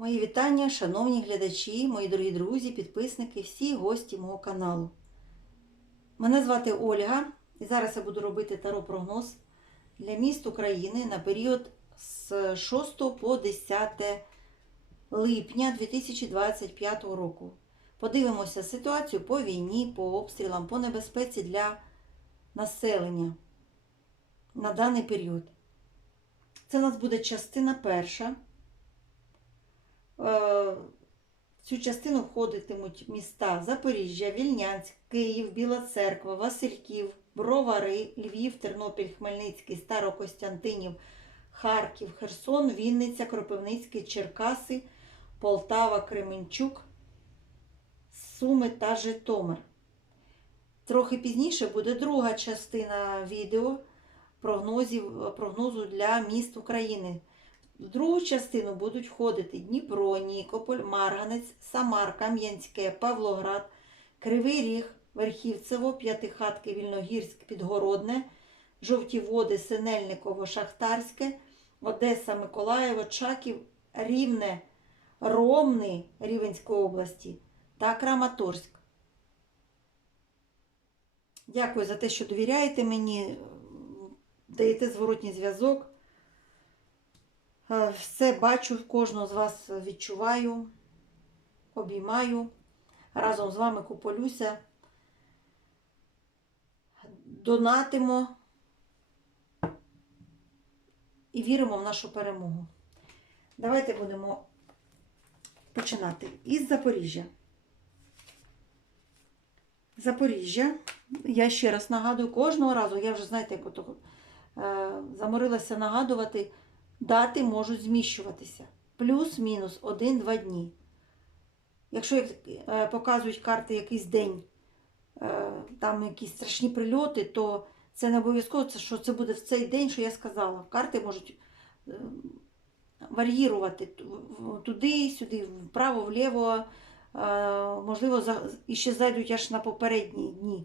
Мої вітання, шановні глядачі, мої дорогі друзі, підписники, всі гості мого каналу. Мене звати Ольга, і зараз я буду робити таро-прогноз для міст України на період з 6 по 10 липня 2025 року. Подивимося ситуацію по війні, по обстрілам, по небезпеці для населення на даний період. Це у нас буде частина перша. Е, В цю частину входитимуть міста Запоріжжя, Вільнянськ, Київ, Біла Церква, Васильків, Бровари, Львів, Тернопіль, Хмельницький, Старокостянтинів, Харків, Херсон, Вінниця, Кропивницький, Черкаси, Полтава, Кременчук, Суми та Житомир. Трохи пізніше буде друга частина відео прогнозів, прогнозу для міст України. В другу частину будуть входити Дніпро, Нікополь, Марганець, Самар, Кам'янське, Павлоград, Кривий Ріг, Верхівцево, П'ятихатки, Вільногірськ, Підгородне, Жовті Води, Синельниково, Шахтарське, Одеса, Миколаєво, Чаків, Рівне, Ромни Рівенської області та Краматорськ. Дякую за те, що довіряєте мені, даєте зворотній зв'язок. Е, Все бачу, кожного з вас відчуваю, обіймаю. Разом з вами куполюся. Донатимо і віримо в нашу перемогу. Давайте будемо починати. Із Запоріжжя. Запоріжжя. Я ще раз нагадую, кожного разу, я вже, знаєте, як ото, е, заморилася нагадувати, дати можуть зміщуватися. Плюс-мінус 1-2 дні. Якщо як, е, показують карти якийсь день, е, там якісь страшні прильоти, то це не обов'язково, що це буде в цей день, що я сказала. Карти можуть е, вар'їрувати туди, сюди, вправо, вліво. Можливо, і ще зайдуть аж на попередні дні.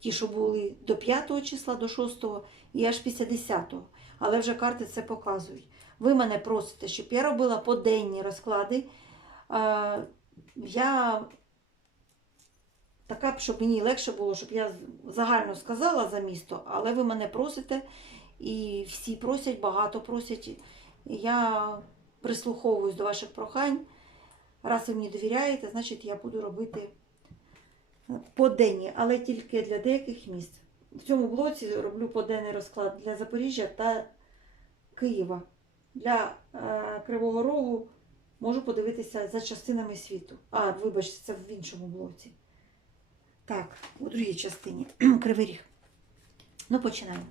Ті, що були до 5 числа, до 6 і аж після 10. Але вже карти це показують. Ви мене просите, щоб я робила поденні розклади. Я така, б, щоб мені легше було, щоб я загально сказала за місто, але ви мене просите, і всі просять, багато просять. Я прислуховуюсь до ваших прохань. Раз ви мені довіряєте, значить я буду робити поденні, але тільки для деяких міст. В цьому блоці роблю поденний розклад для Запоріжжя та Києва. Для е, Кривого Рогу можу подивитися за частинами світу. А, вибачте, це в іншому блоці. Так, у другій частині Кривий Ріг. Ну, починаємо.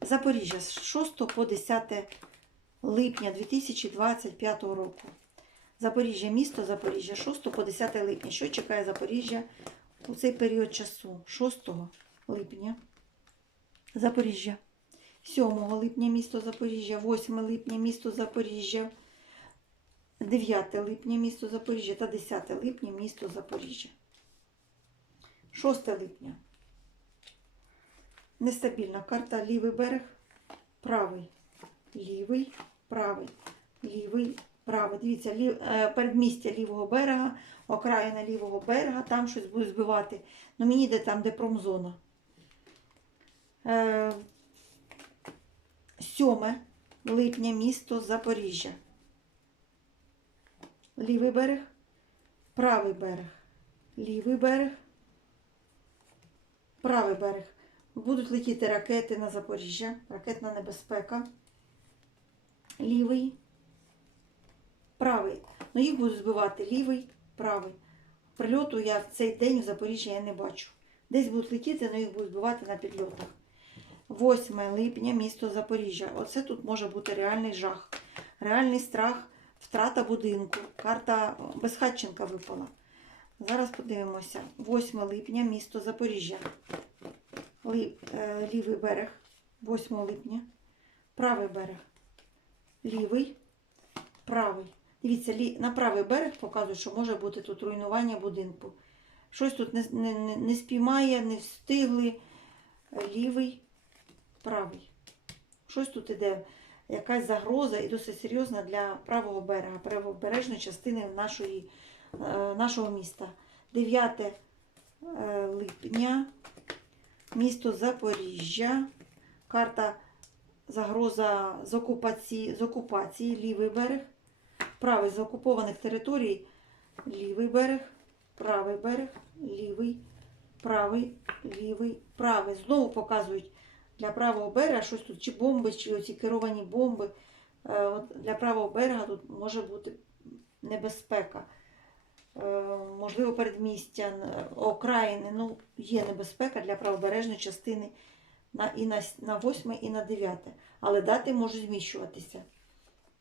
Запоріжжя з 6 по 10 липня 2025 року. Запоріжжя, місто Запоріжжя, 6 по 10 липня. Що чекає Запоріжжя у цей період часу? 6 липня. Запоріжжя. 7 липня місто Запоріжжя, 8 липня місто Запоріжжя, 9 липня місто Запоріжжя та 10 липня місто Запоріжжя. 6 липня. Нестабільна карта лівий берег, правий, лівий, правий, лівий, правий. Дивіться, лів, е, передмістя лівого берега, окраїна лівого берега, там щось буде збивати. Ну мені йде там, де промзона. Е, 7 липня місто Запоріжжя. Лівий берег, правий берег, лівий берег, правий берег. Будуть летіти ракети на Запоріжжя, ракетна небезпека. Лівий, правий. Ну, їх будуть збивати лівий, правий. Прильоту я в цей день в Запоріжжі я не бачу. Десь будуть летіти, але їх будуть збивати на підльотах. 8 липня, місто Запоріжжя. Оце тут може бути реальний жах, реальний страх, втрата будинку. Карта Безхатченка випала. Зараз подивимося. 8 липня, місто Запоріжжя. Е, Лівий берег, 8 липня. Правий берег. Лівий, правий. Дивіться, на правий берег показує, що може бути тут руйнування будинку. Щось тут не, не, не, спіймає, не встигли. Лівий, правий. Щось тут іде. якась загроза і досить серйозна для правого берега, правобережної частини нашої, е, нашого міста. 9 е, липня, місто Запоріжжя, карта загроза з окупації, з окупації, лівий берег, правий з окупованих територій, лівий берег, правий берег, лівий, правий, лівий, правий. Знову показують для правого берега щось тут, чи бомби, чи оці керовані бомби. Е, Для правого берега тут може бути небезпека. Е, Можливо, передмістя, н- окраїни. Ну, є небезпека для правобережної частини на, і на, на 8, і на 9. Але дати можуть зміщуватися.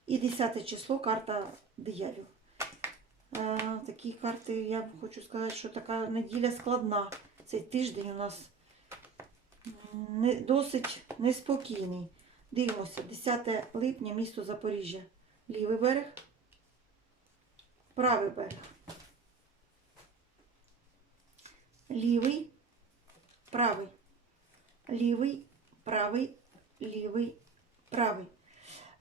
І 10 число карта диявів. Е, такі карти, я хочу сказати, що така неділя складна. Цей тиждень у нас не, досить неспокійний. Дивимося, 10 липня, місто Запоріжжя. Лівий берег, правий берег. Лівий, правий. Лівий, правий, лівий, правий.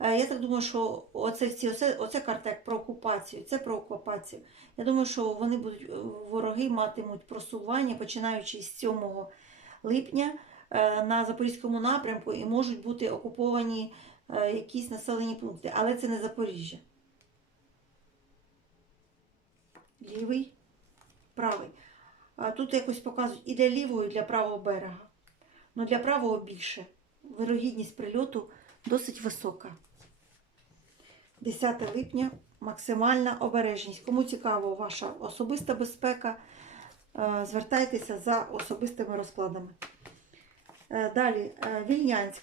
Е, Я так думаю, що оце, всі, оце, оце карта про окупацію, це про окупацію. Я думаю, що вони будуть, е, вороги матимуть просування, починаючи з 7 липня е, на Запорізькому напрямку і можуть бути окуповані якісь населені пункти. Але це не Запоріжжя. Лівий, правий. Тут якось показують і для лівого, і для правого берега. Ну для правого більше. Вирогідність прильоту досить висока. 10 липня максимальна обережність. Кому цікаво ваша особиста безпека, е, звертайтеся за особистими розкладами. Е, Далі е, Вільнянськ.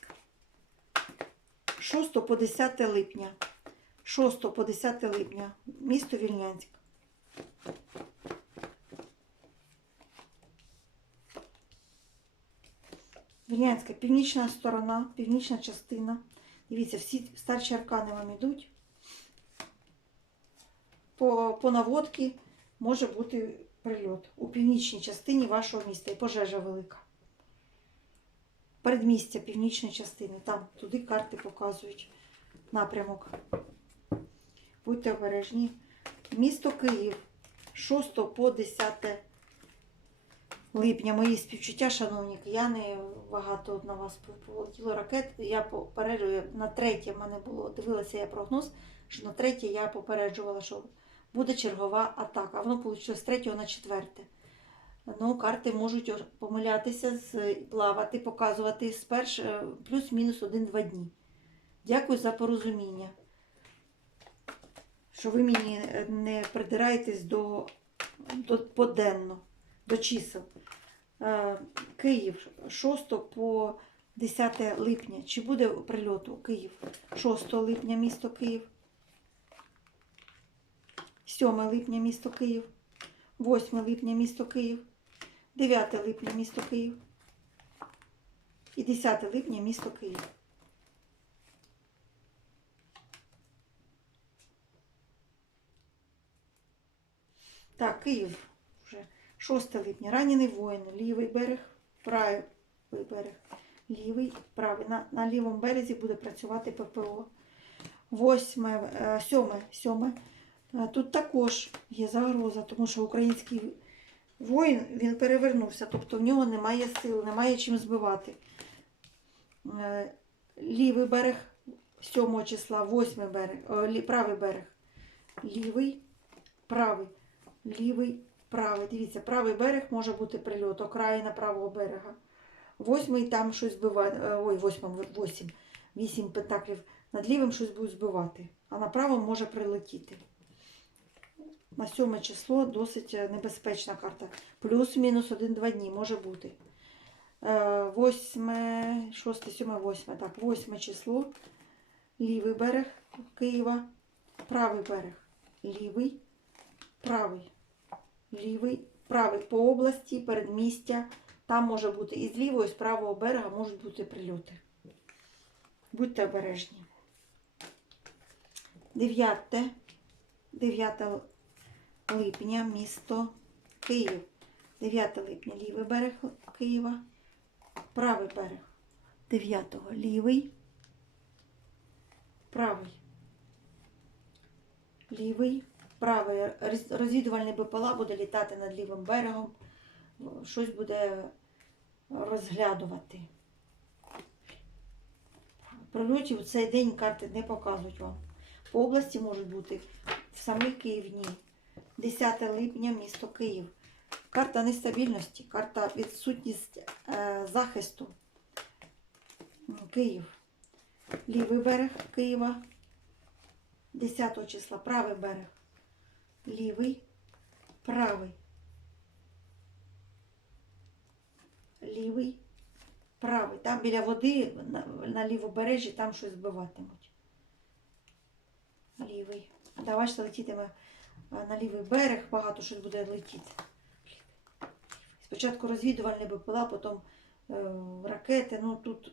6 по 10 липня. 6 по 10 липня. Місто Вільнянськ. Вільнянська північна сторона, північна частина. Дивіться, всі старші аркани вам йдуть. По, по наводці може бути прильот у північній частині вашого міста і пожежа велика. Передмістя північної частини. Там туди карти показують напрямок. Будьте обережні. Місто Київ 6 по 10 липня. Мої співчуття, шановні кияни, багато на вас полетіло ракет. Я попереджую на третє в мене було, дивилася я прогноз, що на третє я попереджувала, що буде чергова атака. Воно вийшло з 3 на 4. Ну, карти можуть помилятися, плавати, показувати з перш, е, плюс-мінус 1-2 дні. Дякую за порозуміння. Що ви мені е, не придираєтесь до, до поденно, до чисел. Е, Київ 6 по 10 липня. Чи буде прильот у Київ? 6 липня місто Київ. 7 липня місто Київ. 8 липня місто Київ. 9 липня місто Київ. І 10 липня місто Київ. Так, Київ вже 6 липня. Ранений воїн, лівий берег, правий берег, лівий, правий. На, на лівому березі буде працювати ППО. 8, 7, 7. Тут також є загроза, тому що український воїн він перевернувся, тобто в нього немає сил, немає чим збивати. Е, Лівий берег 7 числа, 8 берег, правий берег. Лівий, правий, лівий, правий. Дивіться, правий берег може бути прильот, окраїна правого берега. Восьмий там щось збиває. е, Ой, восьмий, восім. Вісім пентаклів. Над лівим щось будуть збивати, а на правому може прилетіти. На сьоме число досить е, небезпечна карта. Плюс-мінус один-два дні може бути. Е, Восьме, шосте, сьоме, восьме. Так, восьме число. Лівий берег Києва. Правий берег. Лівий, правий. Лівий, правий по області, передмістя. Там може бути і з лівого, і з правого берега можуть бути прильоти. Будьте обережні. 9, 9 липня, місто Київ. 9 липня лівий берег Києва, правий берег. 9 лівий, правий. Лівий, правий. Розвідувальний БПЛА буде літати над лівим берегом. Щось буде розглядувати. Прильотів цей день карти не показують вам. По області можуть бути в самих Київні. 10 липня, місто Київ. Карта нестабільності, карта відсутність е, захисту. Київ. Лівий берег Києва. 10 числа. Правий берег. Лівий. Правий. Лівий. Правий. Там біля води на, на лівобережжі там щось збиватимуть. Лівий. Да, бачите, летітиме на лівий берег, багато щось буде летіти. Спочатку розвідувальне БПЛА, потім е, ракети. Ну тут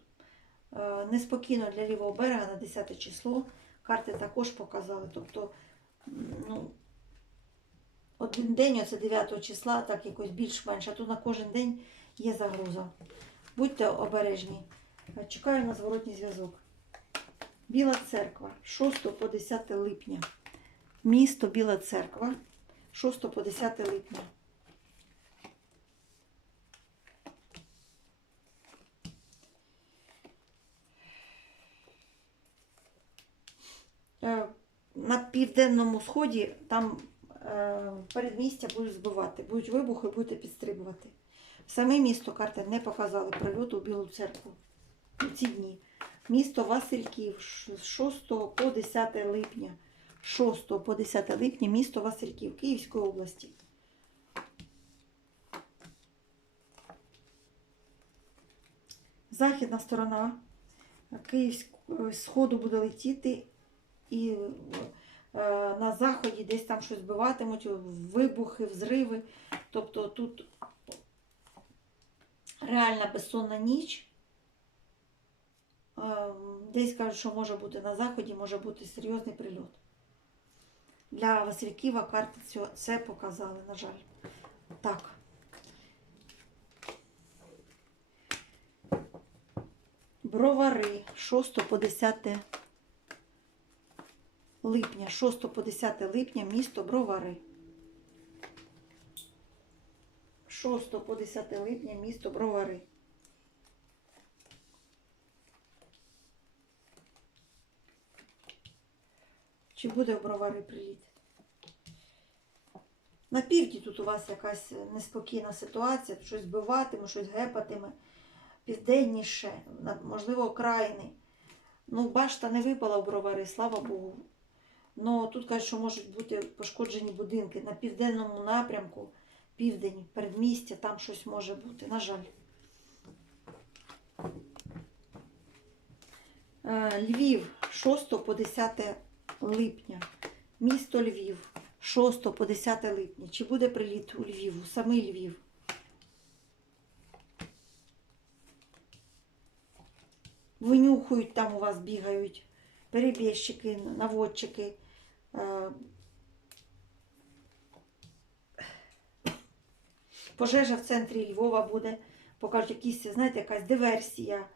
е, неспокійно для лівого берега на 10 число. Карти також показали. Тобто, ну, один день, оце 9 числа, так якось більш-менш, а тут на кожен день є загроза. Будьте обережні. Е, Чекаю на зворотній зв'язок. Біла церква, 6 по 10 липня. Місто Біла церква, 6 по 10 липня. Е, На південному сході там е, передмістя будуть збивати, будуть вибухи, будете підстрибувати. Саме місто карти не показали прильоту у Білу церкву у ці дні. Місто Васильків з 6 по 10 липня. 6 по 10 липня місто Васильків Київської області. Західна сторона Київського сходу буде летіти і е, на заході десь там щось збиватимуть, вибухи, взриви. Тобто тут реальна безсонна ніч. Е, Десь кажуть, що може бути на заході, може бути серйозний прильот. Для Васильківа карти це показали, на жаль. Так. Бровари 6 по 10 липня. 6 по 10 липня місто Бровари. 6 по 10 липня місто Бровари. Чи буде в Бровари приліт? На півдні тут у вас якась неспокійна ситуація, щось збиватиме, щось гепатиме, південніше, можливо, окраїни. Ну, башта не випала в бровари, слава Богу. Ну, тут кажуть, що можуть бути пошкоджені будинки. На південному напрямку, південь, передмістя, там щось може бути, на жаль. Е, Львів, 6 по 10 липня. Місто Львів, 6 по 10 липня. Чи буде приліт у Львів, у самий Львів? Винюхують там у вас бігають перебіжчики, наводчики. е, Пожежа в центрі Львова буде, покажуть якісь, знаєте, якась диверсія,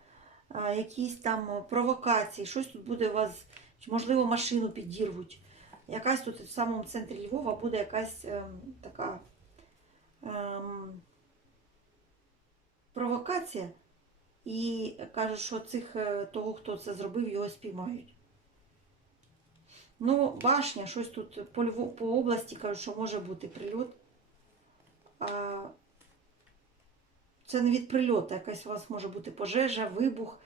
е, якісь там провокації, щось тут буде у вас, чи, можливо, машину підірвуть. Якась тут в самому центрі Львова буде якась ем, така ем, провокація. І кажуть, що цих, е, того, хто це зробив, його спіймають. Ну, башня, щось тут по, Льву, по області кажуть, що може бути прильот. А, це не від прильоту, якась у вас може бути пожежа, вибух,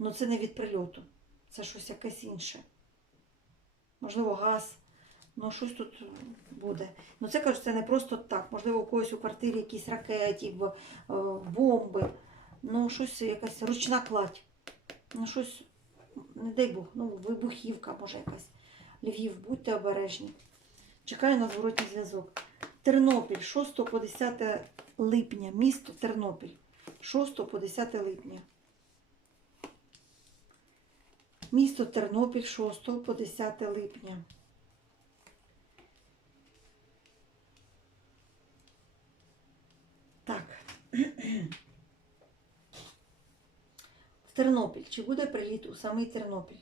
але це не від прильоту. Це щось якесь інше. Можливо, газ. Ну, щось тут буде. Ну, це кажуть, це не просто так. Можливо, у когось у квартирі якісь ракеті, е, бомби. Ну, щось якась ручна кладь. Ну, щось, не дай Бог, ну, вибухівка, може якась. Львів, будьте обережні. Чекаю на зворотній зв'язок. Тернопіль, 6 по 10 липня. Місто Тернопіль. 6 по 10 липня. Місто Тернопіль 6 по 10 липня. Так. Тернопіль. Чи буде приліт у самий Тернопіль?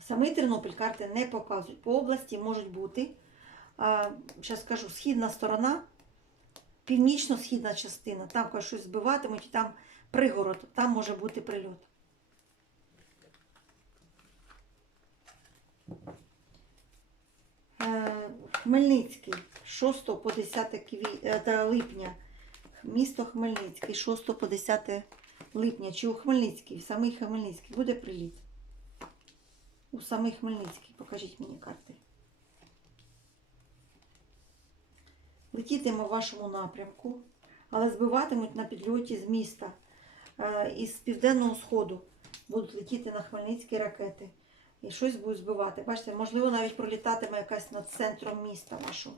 Самий Тернопіль карти не показують. По області можуть бути, зараз скажу, східна сторона, північно-східна частина. Там щось збиватимуть і там пригород, там може бути прильот. Е, Хмельницький, 6 по 10 кві... е, липня. Місто Хмельницький, 6 по 10 липня. Чи у Хмельницький, самий Хмельницький буде приліт? У самий Хмельницький, покажіть мені карти. Летітиме в вашому напрямку, але збиватимуть на підльоті з міста. Е, Із південного сходу будуть летіти на Хмельницькі ракети. І щось будуть збивати. Бачите, можливо, навіть пролітатиме якась над центром міста вашого.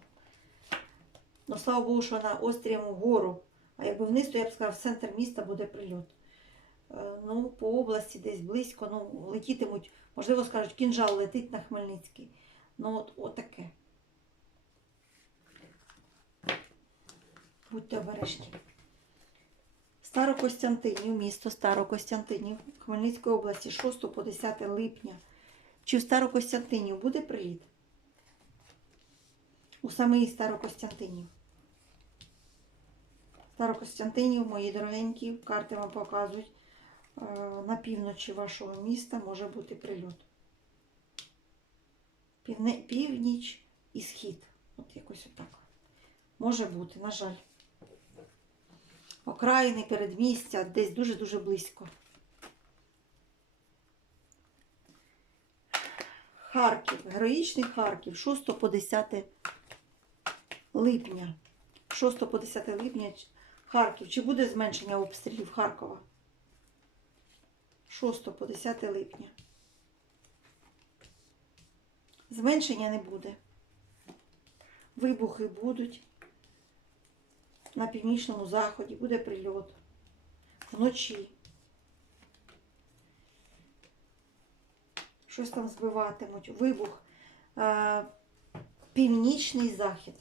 Ну, слава Богу, що на острім вгору. А якби вниз, то я б сказав, в центр міста буде прильот. Е, Ну, по області десь близько, ну, летітимуть, можливо, скажуть, кінжал летить на Хмельницький. Ну, от, от таке. Будьте обережні. Старокостянтинів, місто Старокостянтинів Хмельницької області 6 по 10 липня. Чи в Старокостянтинів буде приліт? У самий Старокостянтинів. Старокостянтинів, мої дорогенькі, карти вам показують. е, На півночі вашого міста може бути прильот. Півне, північ і схід. От якось отак. Може бути, на жаль. Окраїни, передмістя, десь дуже-дуже близько. Харків, героїчний Харків, 6 по 10 липня. 6 по 10 липня Харків. Чи буде зменшення обстрілів Харкова? 6 по 10 липня. Зменшення не буде. Вибухи будуть. На північному заході буде прильот. Вночі. Щось там збиватимуть. Вибух. Е, північний захід.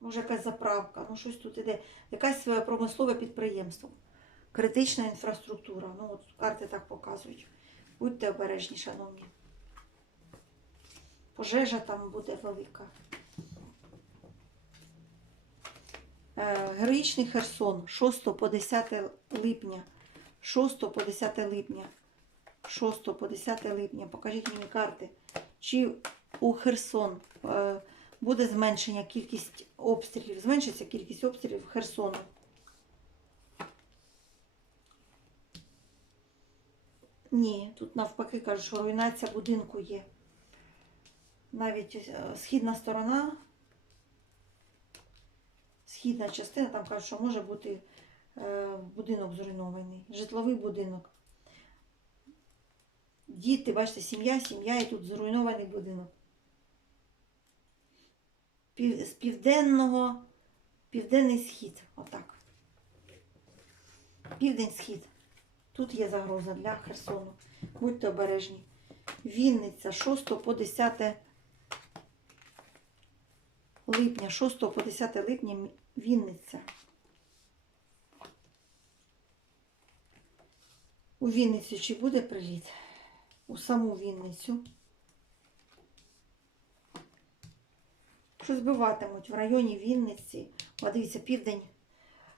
Може, якась заправка, ну щось тут іде. Якесь своє промислове підприємство. Критична інфраструктура. Ну, от карти так показують. Будьте обережні, шановні. Пожежа там буде велика. Е, Героїчний Херсон 6 по 10 липня. 6 по 10 липня. 6 по 10 липня. Покажіть мені карти. Чи у Херсон е, буде зменшення кількість обстрілів? Зменшиться кількість обстрілів Херсону. Ні, тут навпаки кажуть, що руйнація будинку є. Навіть е, східна сторона, східна частина, там кажуть, що може бути е, будинок зруйнований, житловий будинок. Діти, бачите, сім'я, сім'я і тут зруйнований будинок. Пів, з південного, південний схід, отак. Південь-схід. Тут є загроза для Херсону. Будьте обережні. Вінниця 6 по 10 липня, 6 по 10 липня Вінниця. У Вінницю чи буде приліт? У саму Вінницю. Що збиватимуть в районі Вінниці. О, дивіться, південь,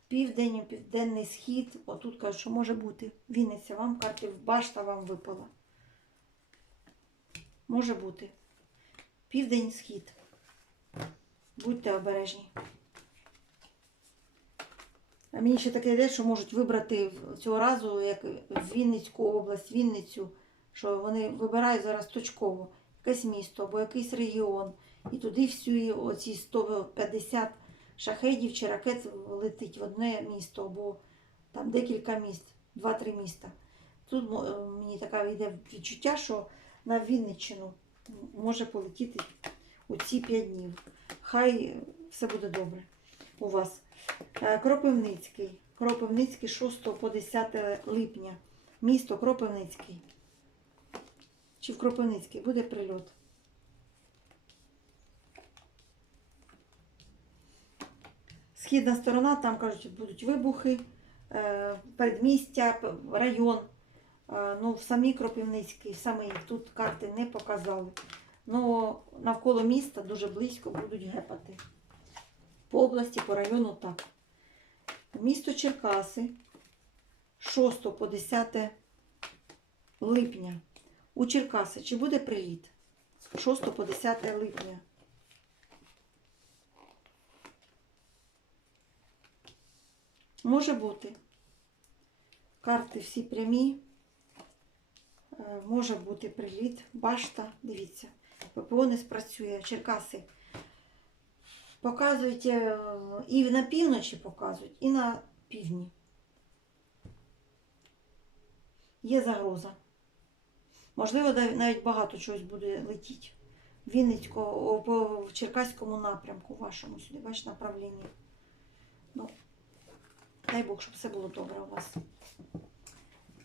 південь, південний схід. Отут кажуть, що може бути. Вінниця, вам карти башта вам випала. Може бути. Південь, схід. Будьте обережні. А мені ще таке йде, що можуть вибрати цього разу, як в Вінницьку область, Вінницю, що вони вибирають зараз точково якесь місто або якийсь регіон. І туди всі оці 150 шахедів чи ракет летить в одне місто, або там декілька міст, два-три міста. Тут мені таке йде відчуття, що на Вінниччину може полетіти у ці 5 днів. Хай все буде добре у вас. Е, Кропивницький. Кропивницький 6 по 10 липня. Місто Кропивницький. Чи в Кропивницький буде прильот? Східна сторона, там кажуть, будуть вибухи, е, передмістя, район. Е, Ну, в самій Кропивницькій, в самій тут карти не показали. Ну, навколо міста дуже близько будуть гепати. По області, по району так. Місто Черкаси 6 по 10 липня. У Черкаси чи буде приліт? 6 по 10 липня. Може бути. Карти всі прямі. Е, Може бути приліт. Башта, дивіться. ППО не спрацює. Черкаси. Показують е, і на півночі показують, і на півдні. Є загроза. Можливо, навіть багато чогось буде летіти. Вінницького, по Черкаському напрямку вашому сюди, бачите, направління. Ну, дай Бог, щоб все було добре у вас.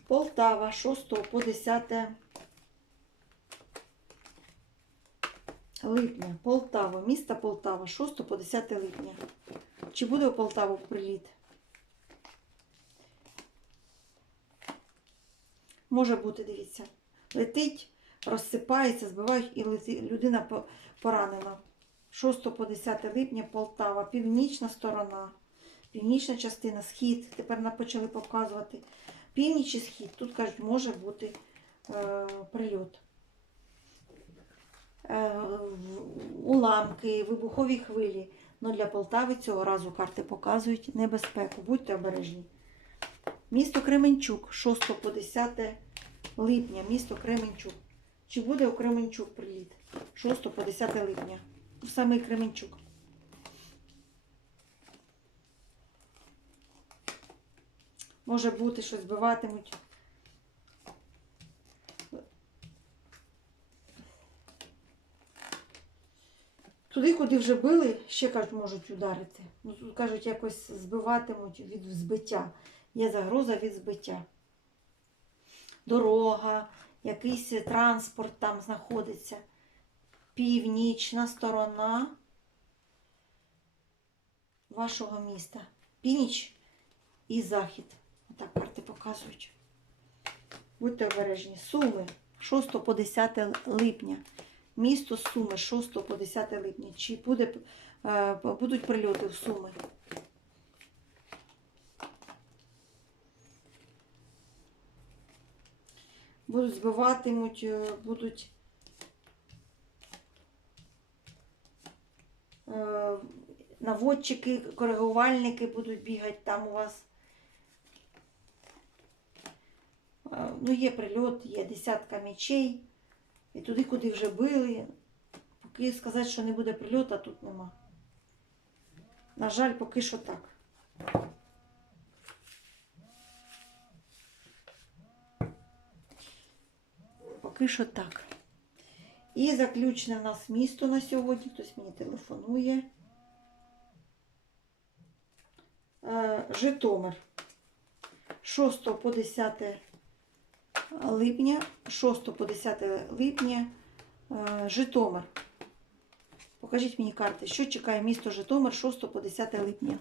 Полтава, 6 по 10 липня. Полтава, місто Полтава, 6 по 10 липня. Чи буде у Полтаву приліт? Може бути, дивіться. Летить, розсипається, збивають і лети- людина поранена. 6 по 10 липня Полтава, північна сторона, північна частина, схід. Тепер нам почали показувати. Північ і схід. Тут кажуть, може бути е, прильот. Е, уламки, вибухові хвилі. Ну, для Полтави цього разу карти показують небезпеку. Будьте обережні. Місто Кременчук, 6 по 10 липня, місто Кременчук. Чи буде у Кременчук приліт? 6 по 10 липня. У самий Кременчук. Може бути, що збиватимуть. Туди, куди вже били, ще кажуть, можуть ударити. Ну, кажуть, якось збиватимуть від збиття. Є загроза від збиття. Дорога, якийсь транспорт там знаходиться. Північна сторона вашого міста. Північ і захід. Отак карти показують. Будьте обережні. Суми 6 по 10 липня. Місто Суми 6 по 10 липня. Чи буде, е, будуть прильоти в Суми? Будуть збиватимуть, е, будуть е, наводчики, коригувальники будуть бігати там у вас. Ну, є прильот, є десятка мечей. І туди, куди вже били. Поки сказати, що не буде прильоту, тут нема. На жаль, поки що так. Поки що так. І заключне в нас місто на сьогодні. Хтось мені телефонує. Е, Житомир. 6 по 10 липня, 6 по 10 липня, е, Житомир. Покажіть мені карти, що чекає місто Житомир 6 по 10 липня.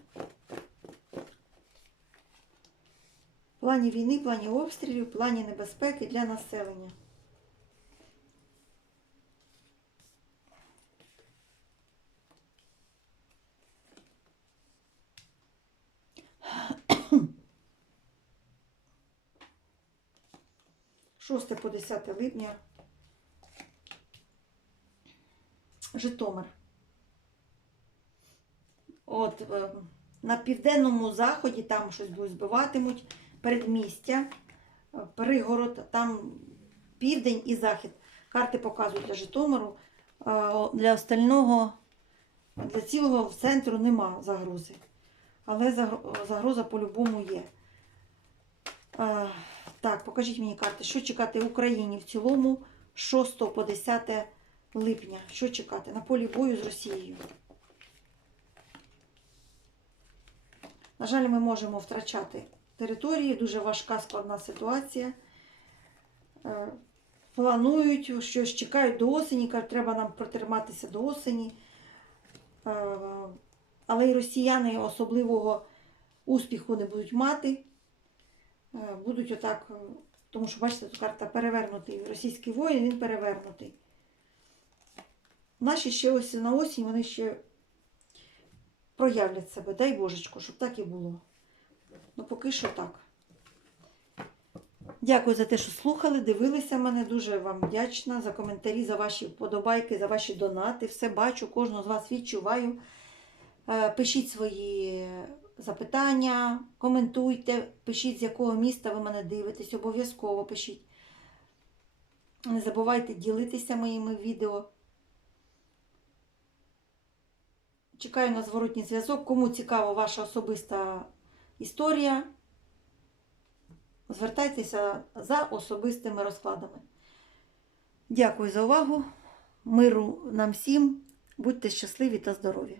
В плані війни, плані обстрілів, плані небезпеки для населення. Шосте по 10 липня. Житомир. От е, на південному заході там щось будуть збиватимуть передмістя, е, пригород, там південь і захід. Карти показують для Житомиру. Е, Для остального, для цілого центру нема загрози. Але загроза по-любому є. Так, покажіть мені карти, що чекати Україні в цілому 6 по 10 липня. Що чекати? На полі бою з Росією. На жаль, ми можемо втрачати території, дуже важка складна ситуація. Е, Планують, щось чекають до осені, кажуть, треба нам протриматися до осені. Е, Але й росіяни особливого успіху не будуть мати. Е, Будуть отак е, Тому що, бачите, тут карта перевернутий. Російський воїн, він перевернутий. Наші ще ось на осінь вони ще проявлять себе. Дай Божечко, щоб так і було. Ну, поки що так. Дякую за те, що слухали, дивилися мене. Дуже вам вдячна за коментарі, за ваші вподобайки, за ваші донати. Все бачу, кожного з вас відчуваю. Е, Пишіть свої запитання, коментуйте, пишіть, з якого міста ви мене дивитесь, обов'язково пишіть. Не забувайте ділитися моїми відео. Чекаю на зворотній зв'язок. Кому цікава ваша особиста історія, звертайтеся за особистими розкладами. Дякую за увагу. Миру нам всім. Будьте щасливі та здорові!